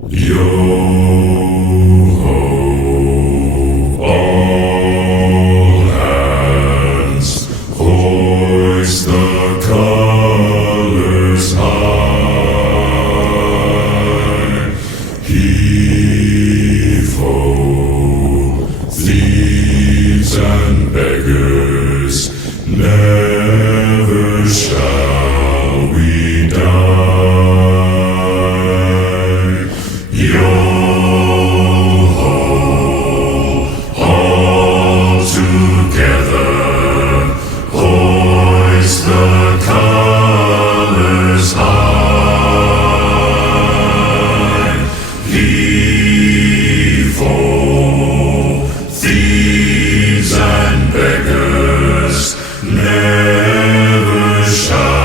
Yo ho, all hands, hoist the colors high. Heave ho, thieves and beggars, never shall we die. Yo ho, all together, hoist the colors high. Heave ho, thieves and beggars, never shall.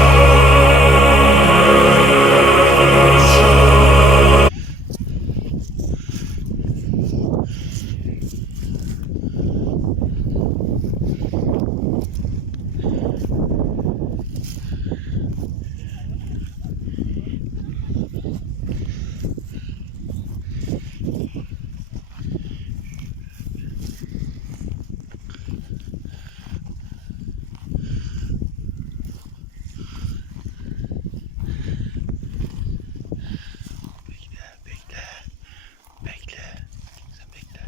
Bekle. Sen bekle.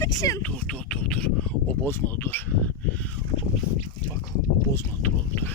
Dıkşın. Dur. O bozma dur. Bak o bozma dur oğlum dur.